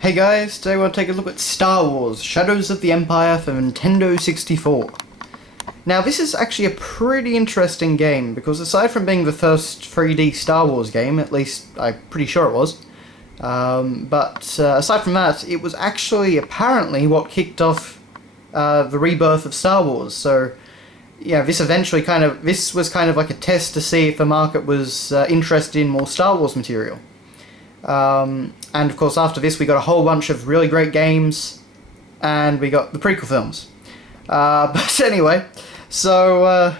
Hey guys, today we'll take a look at Star Wars Shadows of the Empire for Nintendo 64. Now this is actually a pretty interesting game because aside from being the first 3D Star Wars game, at least I'm pretty sure it was, aside from that, it was actually apparently what kicked off the rebirth of Star Wars. So yeah, this was kind of like a test to see if the market was interested in more Star Wars material. And of course after this we got a whole bunch of really great games, and we got the prequel films. But anyway, so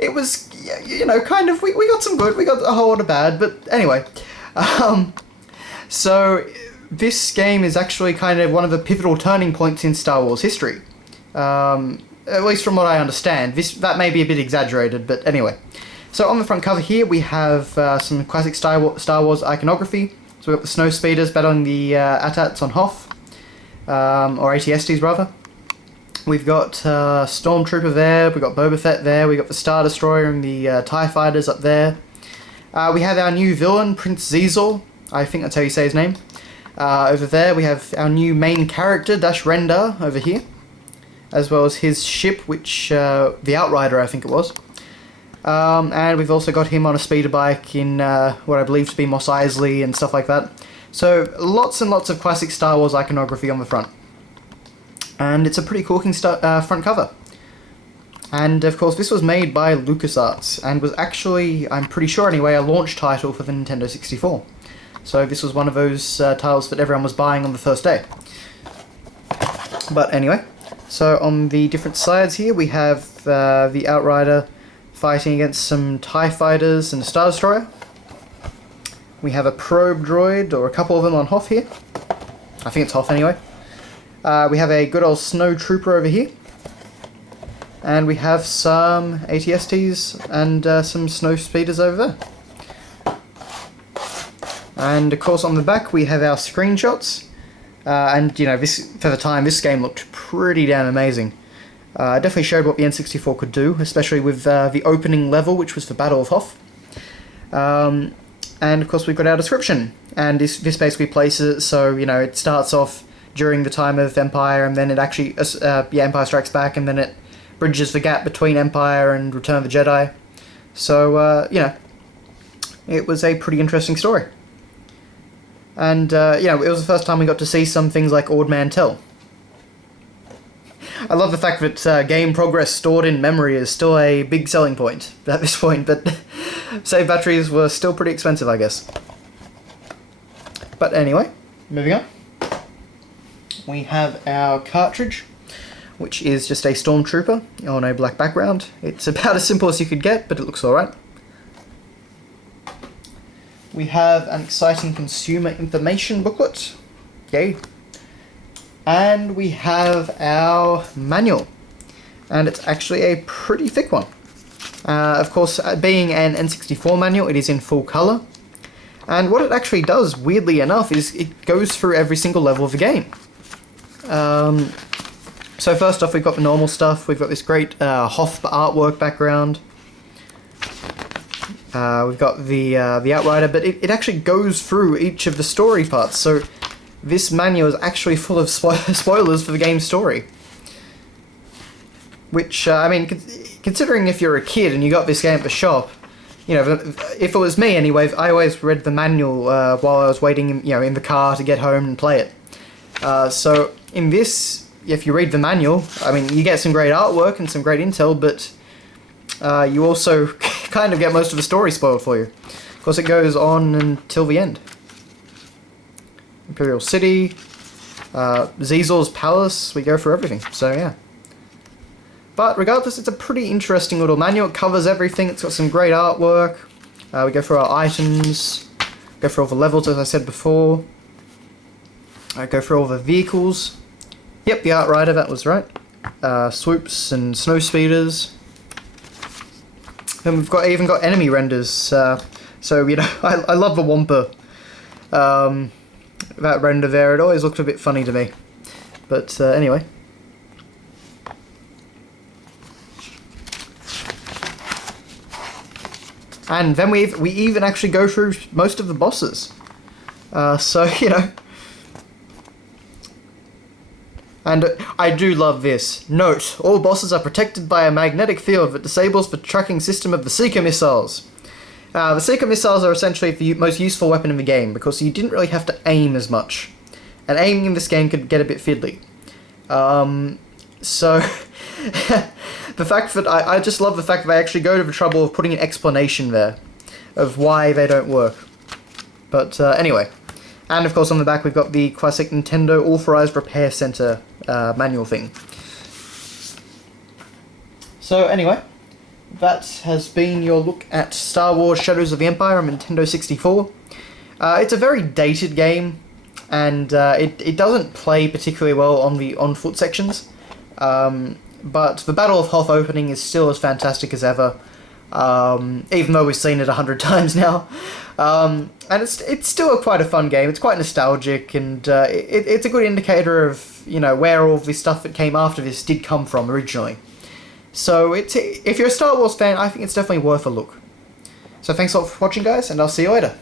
it was, you know, kind of, we got some good, we got a whole lot of bad, but anyway. So this game is actually kind of one of the pivotal turning points in Star Wars history. At least from what I understand. That may be a bit exaggerated, but anyway. So on the front cover here we have some classic Star Wars iconography. So we've got the snow speeders battling the AT-ATs on Hoth, or AT-STs rather. We've got Stormtrooper there, we've got Boba Fett there, we've got the Star Destroyer and the TIE Fighters up there. We have our new villain, Prince Zizel, I think that's how you say his name. Over there we have our new main character, Dash Rendar, over here. As well as his ship, which, the Outrider I think it was. And we've also got him on a speeder bike in what I believe to be Mos Eisley and stuff like that. So lots and lots of classic Star Wars iconography on the front. And it's a pretty cool looking front cover. And of course this was made by LucasArts and was actually, I'm pretty sure anyway, a launch title for the Nintendo 64. So this was one of those titles that everyone was buying on the first day. But anyway, so on the different sides here we have the Outrider fighting against some TIE Fighters and a Star Destroyer. We have a probe droid, or a couple of them on Hoth here. I think it's Hoth anyway. We have a good old Snow Trooper over here. And we have some AT-STs and some Snow Speeders over there. And of course on the back we have our screenshots. And you know, for the time, this game looked pretty damn amazing. It definitely showed what the N64 could do, especially with the opening level, which was the Battle of Hoth. And of course we've got our description, and this basically places it so, you know, it starts off during the time of Empire, and then it actually, Empire Strikes Back, and then it bridges the gap between Empire and Return of the Jedi. So, you know, it was a pretty interesting story. And, you know, it was the first time we got to see some things like Ord Mantell. I love the fact that game progress stored in memory is still a big selling point at this point, but save batteries were still pretty expensive, I guess. But anyway, moving on. We have our cartridge, which is just a Stormtrooper on a black background. It's about as simple as you could get, but it looks alright. We have an exciting consumer information booklet. Yay. And we have our manual, and it's actually a pretty thick one. Of course, being an N64 manual, it is in full colour, and what it actually does, weirdly enough, is it goes through every single level of the game. So first off, we've got the normal stuff. We've got this great Hoth artwork background. We've got the Outrider, but it actually goes through each of the story parts, so this manual is actually full of spoilers for the game's story. Which, I mean, considering if you're a kid and you got this game at the shop, you know, if it was me anyway, I always read the manual while I was waiting, you know, in the car to get home and play it. So in this, if you read the manual, I mean, you get some great artwork and some great intel, but you also kind of get most of the story spoiled for you. Of course, it goes on until the end. Imperial City, Zizel's Palace, we go for everything, so yeah. But regardless, it's a pretty interesting little manual. It covers everything, it's got some great artwork. We go through our items, go through all the levels as I said before. Go through all the vehicles. Yep, the Outrider, that was right. Swoops and snow speeders. And we've even got enemy renders, so you know, I love the Wampa. That render there, it always looked a bit funny to me. But anyway. And then we even actually go through most of the bosses. So, you know, And I do love this. Note, all bosses are protected by a magnetic field that disables the tracking system of the Seeker missiles. The Seeker missiles are essentially the most useful weapon in the game, because you didn't really have to aim as much. And aiming in this game could get a bit fiddly. So, the fact that I just love the fact that they actually go to the trouble of putting an explanation there of why they don't work. But anyway. And of course on the back we've got the classic Nintendo Authorized Repair Center manual thing. So anyway, that has been your look at Star Wars Shadows of the Empire on Nintendo 64. It's a very dated game, and it doesn't play particularly well on the on-foot sections. But the Battle of Hoth opening is still as fantastic as ever, even though we've seen it 100 times now. And it's still quite a fun game. It's quite nostalgic, and it's a good indicator of, you know, where all this stuff that came after this did come from originally. So if you're a Star Wars fan, I think it's definitely worth a look. So thanks a lot for watching, guys, and I'll see you later.